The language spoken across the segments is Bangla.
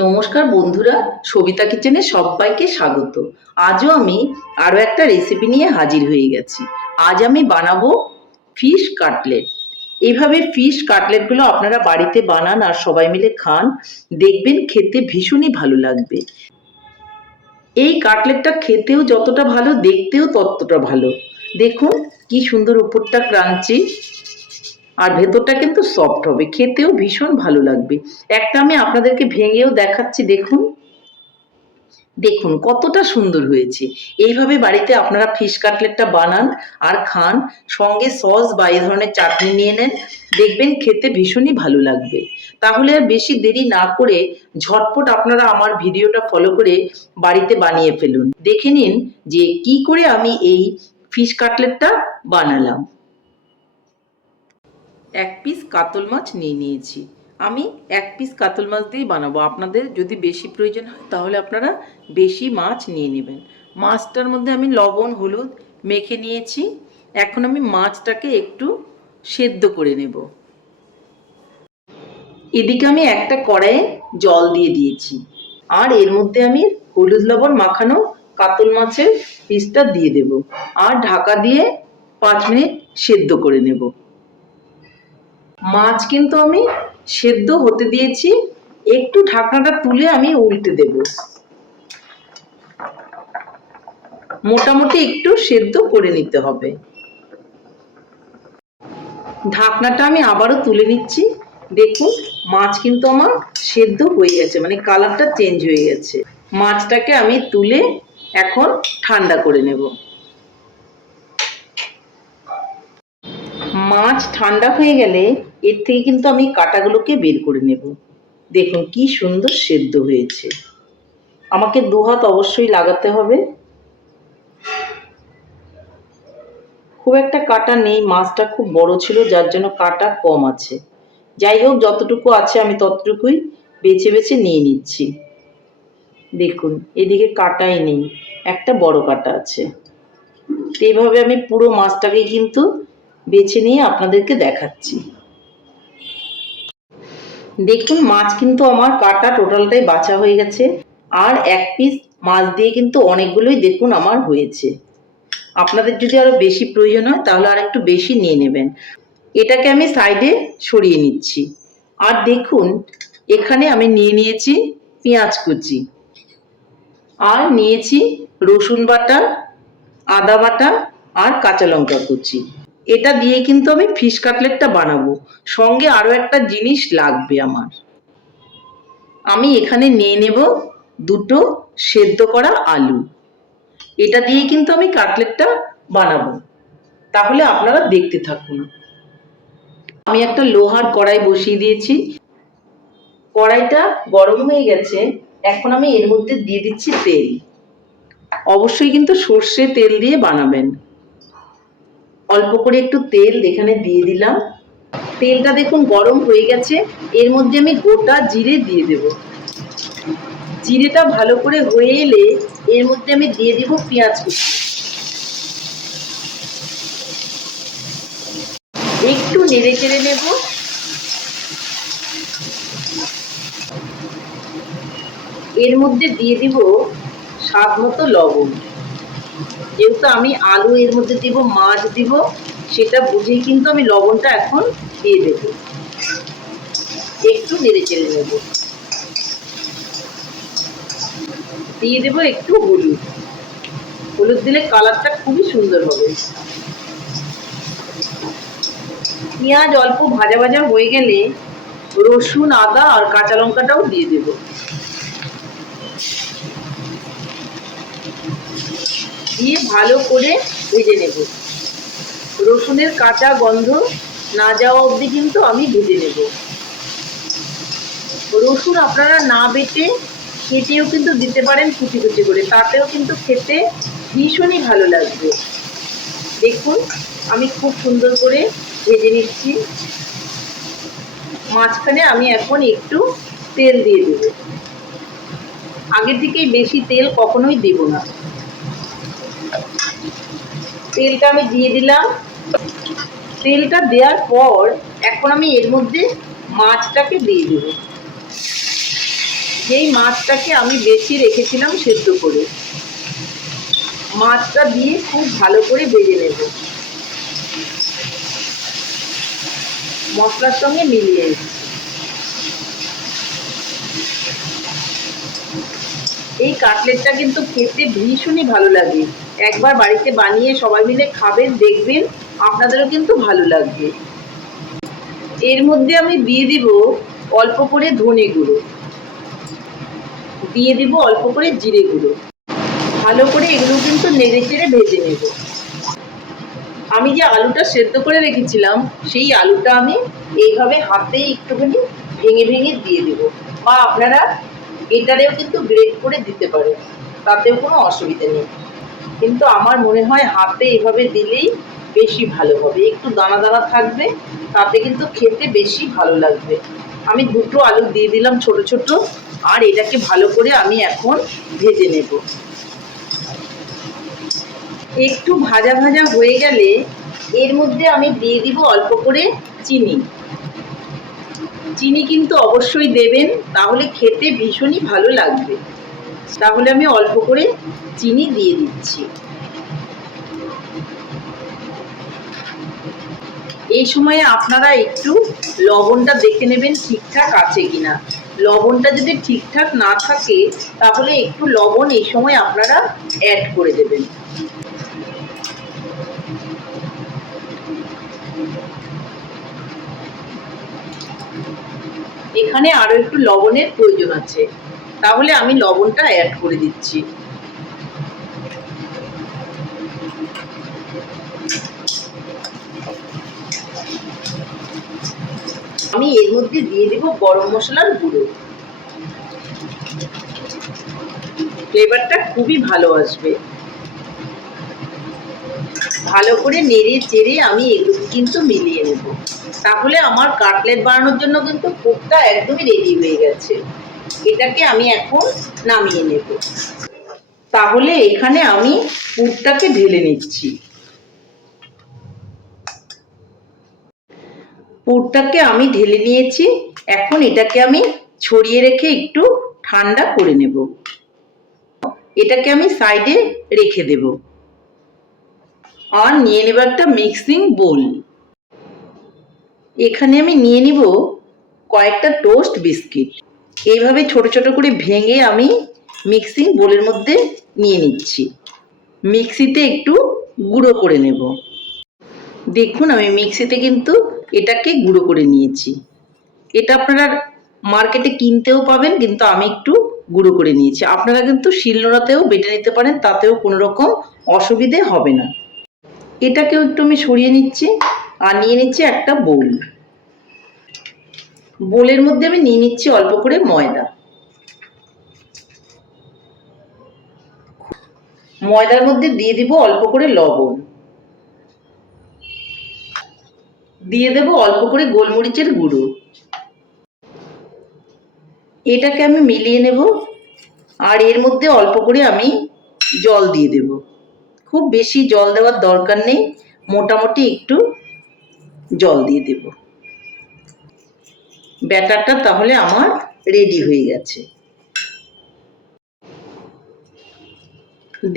নমস্কার বন্ধুরা, সবিতা কিচেনে সবাইকে স্বাগত। আজও আমি আরও একটা রেসিপি নিয়ে হাজির হয়ে গেছি। আজ আমি বানাবো ফিশ কাটলেট এইভাবে ফিশ কাটলেটগুলো আপনারা বাড়িতে বানান আর সবাই মিলে খান, দেখবেন খেতে ভীষণই ভালো লাগবে। এই কাটলেটটা খেতেও যতটা ভালো, দেখতেও ততটা ভালো। দেখুন কি সুন্দর উপরটা ক্রাঞ্চি। আর ভেতরটা কিন্তু সফট হবে। খেতেও ভীষণ ভালো লাগবে। একটা আমি আপনাদেরকে ভেঙেও দেখাচ্ছি, দেখুন। দেখুন, কতটা সুন্দর হয়েছে। এইভাবে বাড়িতে আপনারা ফিশ কাটলেটটা বানান আর খান। সঙ্গে সস বা এই ধরনের চাটনি নিয়ে নেন। দেখবেন খেতে ভীষণই ভালো লাগবে। তাহলে আর বেশি দেরি না করে ঝটপট আপনারা আমার ভিডিওটা ফলো করে বাড়িতে বানিয়ে ফেলুন। দেখে নিন যে কি করে আমি এই ফিশ কাটলেটটা বানালাম। এক পিস কাতল মাছ নিয়ে নিয়েছি। আমি এক পিস কাতল মাছ দিয়েই বানাবো। আপনাদের যদি বেশি প্রয়োজন হয়, তাহলে আপনারা বেশি মাছ নিয়ে নেবেন। মাছটার মধ্যে আমি লবণ, হলুদ মেখে নিয়েছি। এখন আমি মাছটাকে একটু সেদ্ধ করে নেব। এদিকে আমি একটা কড়াইয়ে জল দিয়ে দিয়েছি। আর এর মধ্যে আমি হলুদ লবণ মাখানো কাতল মাছের পিসটা দিয়ে দেব। আর ঢাকা দিয়ে পাঁচ মিনিট সেদ্ধ করে নেব। মাছ কিন্তু আমি সেদ্ধ হতে দিয়েছি। একটু ঢাকনাটা তুলে আমি উল্টে দেব। মোটামুটি একটু সেদ্ধ করে নিতে হবে। ঢাকনাটা আমি আবারও তুলে নিচ্ছি। দেখুন, মাছ কিন্তু আমার সেদ্ধ হয়ে গেছে মানে কালারটা চেঞ্জ হয়ে গেছে। মাছটাকে আমি তুলে এখন ঠান্ডা করে নেব। মাছ ঠান্ডা হয়ে গেলে এর থেকে কিন্তু আমি কাটাগুলোকে বের করে নেব। দেখুন কি সুন্দর সেদ্ধ হয়েছে। আমাকে দু হাত অবশ্যই লাগাতে হবে। খুব একটা কাটা নেই, মাছটা খুব বড় ছিল, যার জন্য কাটা কম আছে। যাই হোক, যতটুকু আছে আমি ততটুকুই বেছে বেছে নিয়ে নিচ্ছি। দেখুন, এদিকে কাটাই নেই, একটা বড় কাটা আছে। এইভাবে আমি পুরো মাছটাকে কিন্তু বেছে নিয়ে আপনাদেরকে দেখাচ্ছি। দেখুন, মাছ কিন্তু আমার কাটা টোটালটাই বাছা হয়ে গেছে। আর এক পিস মাছ দিয়ে কিন্তু অনেকগুলোই দেখুন আমার হয়েছে। আপনাদের যদি আরও বেশি প্রয়োজন হয়, তাহলে আর একটু বেশি নিয়ে নেবেন। এটাকে আমি সাইডে সরিয়ে নিচ্ছি। আর দেখুন, এখানে আমি নিয়ে নিয়েছি পেঁয়াজ কুচি। আর নিয়েছি রসুন বাটা, আদা বাটা আর কাঁচা লঙ্কা কুচি। এটা দিয়ে কিন্তু আমি ফিশ কাটলেটটা বানাবো। সঙ্গে আরও একটা জিনিস লাগবে আমার। আমি এখানে নিয়ে নেব দুটো সেদ্ধ করা আলু। এটা দিয়ে কিন্তু আমি কাটলেটটা বানাবো। তাহলে আপনারা দেখতে থাকুন। আমি একটা লোহার কড়াই বসিয়ে দিয়েছি। কড়াইটা গরম হয়ে গেছে। এখন আমি এর মধ্যে দিয়ে দিচ্ছি তেল। অবশ্যই কিন্তু সর্ষে তেল দিয়ে বানাবেন। অল্প করে একটু তেল এখানে দিয়ে দিলাম। তেলটা দেখুন গরম হয়ে গেছে। এর মধ্যে আমি গোটা জিরে দিয়ে দেব। জিরেটা ভালো করে হয়ে এলে এর মধ্যে আমি দিয়ে দিব পেঁয়াজ কুচি। একটু নেড়ে চেড়ে নেব। এর মধ্যে দিয়ে দিব স্বাদ মতো লবণ। যেহেতু আমি আলু এর মধ্যে দিব, মাছ দিব, সেটা বুঝেই কিন্তু আমি লবণটা এখন দিয়ে দেব। একটু নেড়ে চেড়ে নেব। দিয়ে দেব একটু হলুদ। হলুদ দিলে কালারটা খুবই সুন্দর হবে। পেঁয়াজ অল্প ভাজা ভাজা হয়ে গেলে রসুন, আদা আর কাঁচা লঙ্কাটাও দিয়ে দেব। দিয়ে ভালো করে ভেজে নেব। রসুনের কাঁচা গন্ধ না যাওয়া অবধি কিন্তু আমি ভেজে নেব। রসুন আপনারা না বেটে কেটেও কিন্তু দিতে পারেন কুচি কুচি করে, তাতেও কিন্তু খেতে ভীষণই ভালো লাগবে। দেখুন, আমি খুব সুন্দর করে ভেজে নিচ্ছি। মাঝখানে আমি এখন একটু তেল দিয়ে দেব। আগের থেকেই বেশি তেল কখনোই দেব না। তেলটা আমি দিয়ে দিলাম। তেলটা দেওয়ার পর এখন আমি এর মধ্যে মাছটাকে দিয়ে দেব। যেই মাছটাকে আমি বেশি রেখেছিলাম সেদ্ধ করে। মাছটা দিয়ে খুব ভালো করে ভেজে নেব। মশলার সঙ্গে মিলিয়ে এই কাটলেটটা কিন্তু খেতে ভীষণই ভালো লাগে। একবার বাড়িতে বানিয়ে সবাই মিলে খাবেন, দেখবেন আপনাদেরও কিন্তু ভালো লাগবে। এর মধ্যে আমি দিয়ে দিব অল্প করে ধনে গুঁড়ো। দিয়ে দিব অল্প করে জিরে গুঁড়ো। ভালো করে এগুলো কিন্তু নেড়ে চেড়ে ভেজে নেব। আমি যে আলুটা সেদ্ধ করে রেখেছিলাম, সেই আলুটা আমি এইভাবে হাতে একটুখানি ভেঙে ভেঙে দিয়ে দেব। বা আপনারা এটারেও কিন্তু গ্রেড করে দিতে পারেন, তাতেও কোনো অসুবিধা নেই। কিন্তু আমার মনে হয় হাতে এভাবে দিলেই বেশি ভালো হবে। একটু দানা দানা থাকবে, তাতে কিন্তু খেতে বেশি ভালো লাগবে। আমি দুটো আলু দিয়ে দিলাম ছোট ছোট, আর এটাকে ভালো করে আমি এখন ভেজে নেব। একটু ভাজা ভাজা হয়ে গেলে এর মধ্যে আমি দিয়ে দিব অল্প করে চিনি। চিনি কিন্তু অবশ্যই দেবেন, তাহলে খেতে ভীষণই ভালো লাগবে। তাহলে আমি অল্প করে চিনি দিয়ে দিচ্ছি। এই সময়ে আপনারা একটু লবণটা দেখে নেবেন ঠিকঠাক আছে কিনা। লবণটা যদি ঠিকঠাক না থাকে, তাহলে একটু লবণ এই সময় আপনারা অ্যাড করে দেবেন। এখানে আরও একটু লবণের প্রয়োজন আছে। তাহলে আমি লবণটা অ্যাড করে দিচ্ছি। আমি এর মধ্যে দিয়ে দেব গরম মশলার গুঁড়ো। ফ্লেভারটা খুবই ভালো আসবে। ভালো করে নেড়ে চেড়ে আমি এগুলো কিন্তু মিলিয়ে নেব। তাহলে আমার কাটলেট বানানোর জন্য কিন্তু কুকটা একদমই রেডি হয়ে গেছে। এটাকে আমি এখন নামিয়ে নেব। তাহলে এখানে আমি পুরটাকে ঢেলে নিচ্ছি। পুরটাকে আমি ঢেলে নিয়েছি। এখন এটাকে আমি ছড়িয়ে রেখে একটু ঠান্ডা করে নেব। এটাকে আমি সাইডে রেখে দেব। আর নিয়ে নেব একটা মিক্সিং বোল। এখানে আমি নিয়ে নিব কয়েকটা টোস্ট বিস্কিট। এইভাবে ছোট ছোট করে ভেঙে আমি মিক্সিং বোলের মধ্যে নিয়ে নিচ্ছি। মিক্সিতে একটু গুঁড়ো করে নেব। দেখুন, আমি মিক্সিতে কিন্তু এটাকে গুঁড়ো করে নিয়েছি। এটা আপনারা মার্কেটে কিনতেও পাবেন, কিন্তু আমি একটু গুঁড়ো করে নিয়েছি। আপনারা কিন্তু শিলনোড়াতেও বেটে নিতে পারেন, তাতেও কোনো রকম অসুবিধে হবে না। এটাকেও একটু আমি সরিয়ে নিচ্ছি, আর নিয়ে নিচ্ছি একটা বোল বোলের মধ্যে আমি নিয়ে নিচ্ছি অল্প করে ময়দা। ময়দার মধ্যে দিয়ে দিব অল্প করে লবণ। দিয়ে দেব অল্প করে গোলমরিচের গুঁড়ো। এটাকে আমি মিলিয়ে নেব আর এর মধ্যে অল্প করে আমি জল দিয়ে দেব। খুব বেশি জল দেওয়ার দরকার নেই, মোটামুটি একটু জল দিয়ে দেব। ব্যাটারটা তাহলে আমার রেডি হয়ে গেছে।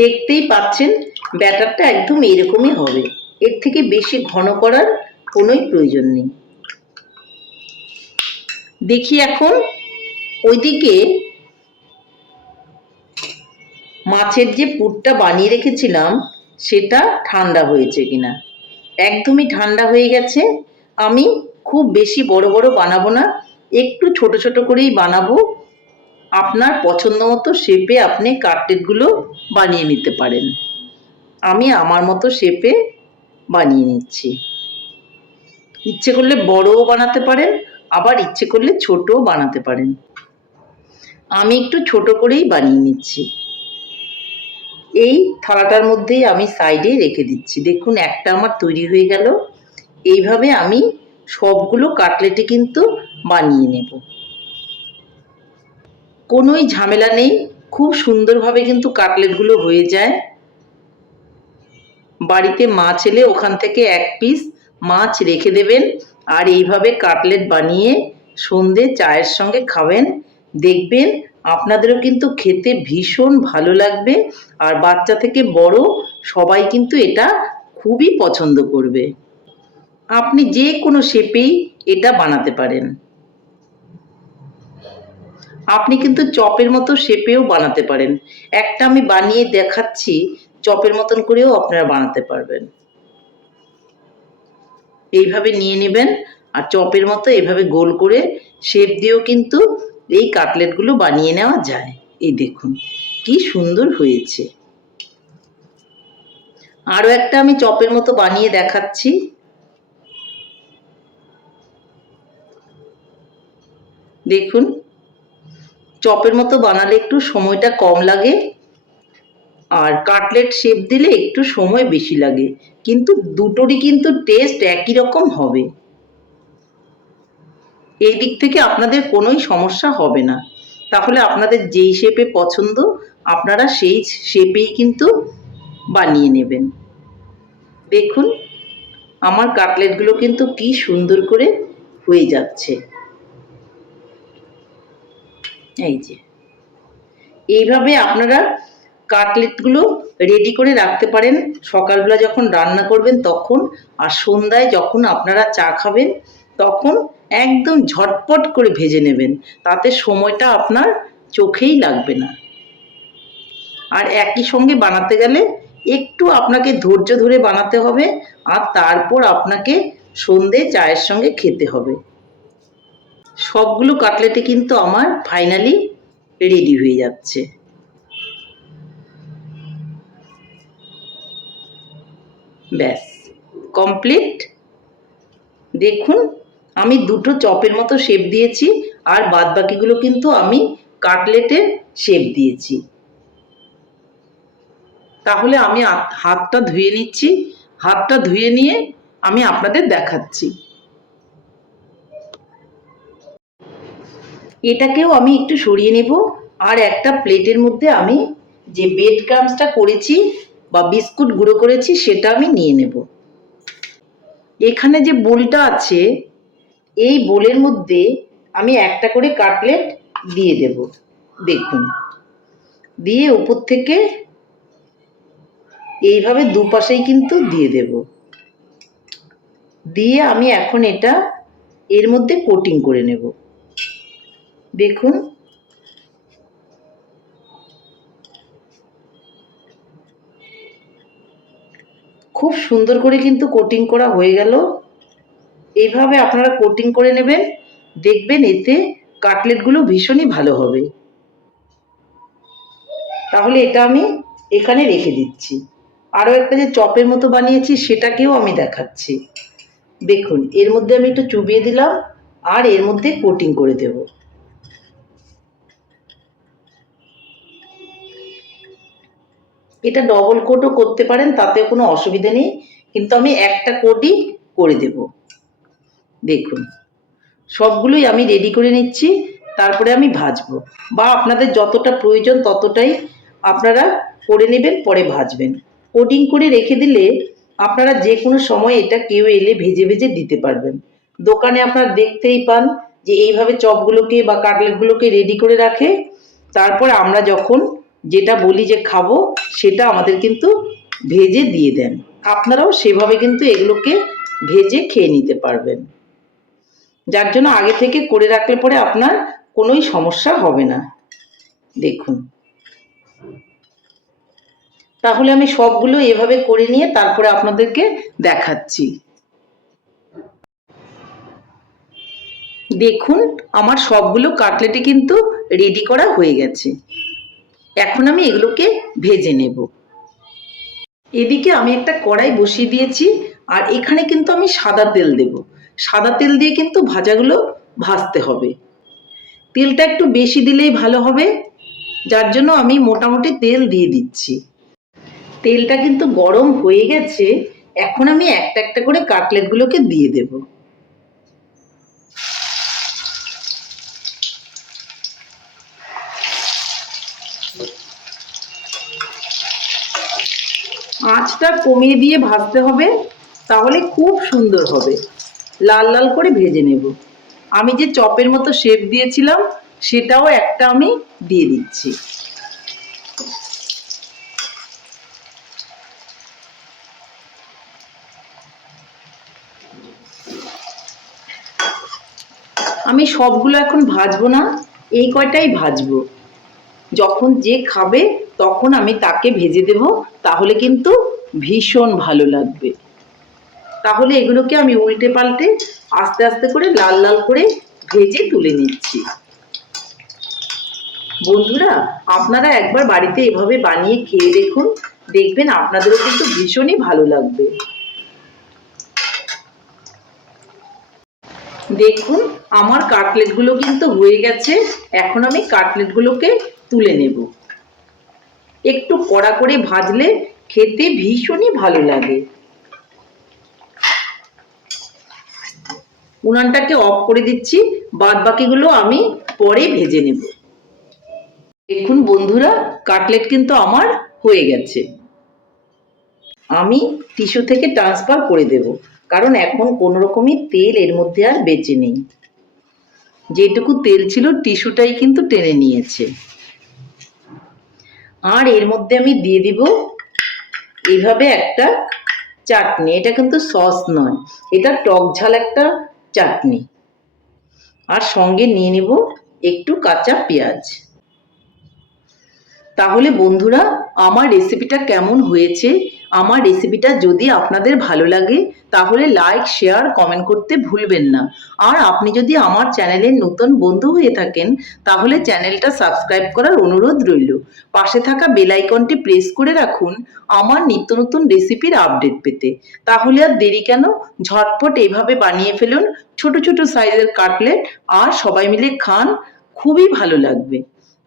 দেখতেই পাচ্ছেন ব্যাটারটা একদম এরকমই হবে। এর থেকে বেশি ঘন করার কোনোই প্রয়োজন নেই। দেখি এখন ওইদিকে মাছের যে পুরটা বানিয়ে রেখেছিলাম, সেটা ঠান্ডা হয়েছে কিনা। একদমই ঠান্ডা হয়ে গেছে। আমি খুব বেশি বড় বড় বানাবো না, একটু ছোট ছোট করেই বানাবো। আপনার পছন্দ মতো শেপে আপনি কাটলেটগুলো বানিয়ে নিতে পারেন। আমি আমার মতো শেপে বানিয়ে নিচ্ছি। ইচ্ছে করলে বড়ও বানাতে পারেন, আবার ইচ্ছে করলে ছোটও বানাতে পারেন। আমি একটু ছোট করেই বানিয়ে নিচ্ছি। এই থালাটার মধ্যেই আমি সাইডে রেখে দিচ্ছি। দেখুন, একটা আমার তৈরি হয়ে গেল। এইভাবে আমি সবগুলো কাটলেটে কিন্তু বানিয়ে নেব। কোনোই ঝামেলা নেই, খুব সুন্দরভাবে কিন্তু কাটলেটগুলো হয়ে যায়। বাড়িতে মাছ এলে ওখান থেকে এক পিস মাছ রেখে দেবেন আর এইভাবে কাটলেট বানিয়ে সন্ধে চায়ের সঙ্গে খাবেন। দেখবেন আপনাদেরও কিন্তু খেতে ভীষণ ভালো লাগবে আর বাচ্চা থেকে বড় সবাই কিন্তু এটা খুবই পছন্দ করবে। আপনি যে কোনো শেপেই এটা বানাতে পারেন। আপনি কিন্তু চপের মতো শেপেও বানাতে পারেন। একটা আমি বানিয়ে দেখাচ্ছি, চপের মতন করেও আপনারা বানাতে পারবেন। এইভাবে নিয়ে নেবেন আর চপের মতো এভাবে গোল করে শেপ দিয়েও কিন্তু এই কাটলেটগুলো বানিয়ে নেওয়া যায়। এই দেখুন, কি সুন্দর হয়েছে। আরও একটা আমি চপের মতো বানিয়ে দেখাচ্ছি। দেখুন, চপের মতো বানালে একটু সময়টা কম লাগে আর কাটলেট শেপ দিলে একটু সময় বেশি লাগে। কিন্তু দুটোরই কিন্তু টেস্ট একই রকম হবে। এই দিক থেকে আপনাদের কোনোই সমস্যা হবে না। তাহলে আপনাদের যেই শেপে পছন্দ, আপনারা সেই শেপেই কিন্তু বানিয়ে নেবেন। দেখুন, আমার কাটলেটগুলো কিন্তু কি সুন্দর করে হয়ে যাচ্ছে। এই যে। এইভাবে আপনারা কাটলেটগুলো রেডি করে রাখতে পারেন। সকালবেলা যখন রান্না করবেন তখন আর সন্ধ্যায় যখন আপনারা চা খাবেন তখন একদম ঝটপট করে ভেজে নেবেন। তাতে সময়টা আপনার চোখেই লাগবে না। আর একই সঙ্গে বানাতে গেলে একটু আপনাকে ধৈর্য ধরে বানাতে হবে আর তারপর আপনাকে সন্ধে চায়ের সঙ্গে খেতে হবে। সবগুলো কাটলেটে কিন্তু আমার ফাইনালি রেডি হয়ে যাচ্ছে। ব্যাস কমপ্লিট দেখুন, আমি দুটো চপের মতো শেপ দিয়েছি, আর বাদ বাকিগুলো কিন্তু আমি কাটলেটের শেপ দিয়েছি। তাহলে আমি হাতটা ধুয়ে নিচ্ছি, হাতটা ধুয়ে নিয়ে আমি আপনাদের দেখাচ্ছি। এটাকেও আমি একটু সরিয়ে নেব। আর একটা প্লেটের মধ্যে আমি যে বেড ক্রামসটা করেছি বা বিস্কুট গুঁড়ো করেছি, সেটা আমি নিয়ে নেব। এখানে যে বোলটা আছে, এই বোলের মধ্যে আমি একটা করে কাটলেট দিয়ে দেব। দেখুন, দিয়ে উপর থেকে এইভাবে দুপাশেই কিন্তু দিয়ে দেব। দিয়ে আমি এখন এটা এর মধ্যে কোটিং করে নেব। দেখুন। খুব সুন্দর করে কিন্তু কোটিং করা হয়ে গেল। এইভাবে আপনারা কোটিং করে নেবেন। দেখবেন এতে কাটলেটগুলো ভীষণই ভালো হবে। তাহলে এটা আমি এখানে রেখে দিচ্ছি। আরও একটা যে চপের মতো বানিয়েছি, সেটাকেও আমি দেখাচ্ছি। দেখুন, এর মধ্যে আমি একটু চুবিয়ে দিলাম, আর এর মধ্যে কোটিং করে দেব। এটা ডবল কোটও করতে পারেন, তাতে কোনো অসুবিধা নেই। কিন্তু আমি একটা কোটই করে দেব। দেখুন, সবগুলোই আমি রেডি করে নিচ্ছি, তারপরে আমি ভাজবো। বা আপনাদের যতটা প্রয়োজন ততটাই আপনারা করে নেবেন, পরে ভাজবেন। কোডিং করে রেখে দিলে আপনারা যে কোনো সময় এটা কেউ এলে ভেজে ভেজে দিতে পারবেন। দোকানে আপনারা দেখতেই পান যে এইভাবে চপগুলোকে বা কাটলেটগুলোকে রেডি করে রাখে। তারপর আমরা যখন যেটা বলি যে খাব, সেটা আমাদের কিন্তু ভেজে দিয়ে দেন। আপনারাও সেভাবে কিন্তু এগুলোকে ভেজে খেয়ে নিতে পারবেন। যার জন্য আগে থেকে করে রাখলে পরে আপনার কোনোই সমস্যা হবে না। দেখুন। তাহলে আমি সবগুলো এভাবে করে নিয়ে তারপরে আপনাদেরকে দেখাচ্ছি। দেখুন, আমার সবগুলো কাটলেটে কিন্তু রেডি করা হয়ে গেছে। এখন আমি এগুলোকে ভেজে নেব। এদিকে আমি একটা কড়াই বসিয়ে দিয়েছি, আর এখানে কিন্তু আমি সাদা তেল দেব। সাদা তেল দিয়ে কিন্তু ভাজাগুলো ভাজতে হবে। তেলটা একটু বেশি দিলেই ভালো হবে, যার জন্য আমি মোটামুটি তেল দিয়ে দিচ্ছি। তেলটা কিন্তু গরম হয়ে গেছে, এখন আমি একটা একটা করে কাটলেটগুলোকে দিয়ে দেব। আঁচটা কমিয়ে দিয়ে ভাজতে হবে, তাহলে খুব সুন্দর হবে। লাল লাল করে ভেজে নেব। আমি যে চপের মতো শেপ দিয়েছিলাম, সেটাও একটা আমি দিয়ে দিচ্ছি। আমি সবগুলো এখন ভাজবো না, এই কয়টাই ভাজবো। যখন যে খাবে, তখন আমি তাকে ভেজে দেব, তাহলে কিন্তু ভীষণ ভালো লাগবে। তাহলে এগুলোকে আমি উল্টে পাল্টে আস্তে আস্তে করে লাল লাল করে ভেজে তুলে নিচ্ছি। বন্ধুরা, আপনারা একবার বাড়িতে এভাবে বানিয়ে খেয়ে দেখুন। দেখবেন আপনাদেরও কিন্তু ভীষণই ভালো লাগবে। দেখুন, আমার কাটলেটগুলো কিন্তু হয়ে গেছে। এখন আমি কাটলেটগুলোকে তুলে নেব। একটু কড়া করে ভাজলে খেতে ভীষণই ভালো লাগে। উনানটাকে অফ করে দিচ্ছি, বাদ বাকিগুলো আমি পরে ভেজে নেব। দেখুন বন্ধুরা কাটলেট কিন্তু আমার হয়ে গেছে। আমি টিস্যু থেকে ট্রান্সফার করে দেব, কারণ এখন কোনো রকমই তেল এর মধ্যে আর বেঁচে নেই। যেটুকু তেল ছিল টিস্যুটাই কিন্তু টেনে নিয়েছে। আর এর মধ্যে আমি দিয়ে দিব এইভাবে একটা চাটনি, এটা কিন্তু সস নয়, এটা টক ঝাল একটা চাটনি। আর সঙ্গে নিয়ে নেব একটু কাঁচা পেঁয়াজ। তাহলে বন্ধুরা, আমার রেসিপিটা কেমন হয়েছে আমার রেসিপিটা যদি আপনাদের ভালো লাগে, তাহলে লাইক শেয়ার কমেন্ট করতে ভুলবেন না। আর আপনি যদি আমার চ্যানেলের নতুন বন্ধু হয়ে থাকেন, তাহলে চ্যানেলটা সাবস্ক্রাইব করার অনুরোধ রইল। পাশে থাকা বেল আইকনটি প্রেস করে রাখুন আমার নিত্য নতুন রেসিপির আপডেট পেতে। তাহলে আর দেরি কেন? ঝটপট এভাবে বানিয়ে ফেলুন। ছোট ছোট সাইজের কাটলেট আর সবাই মিলে খান, খুবই ভালো লাগবে।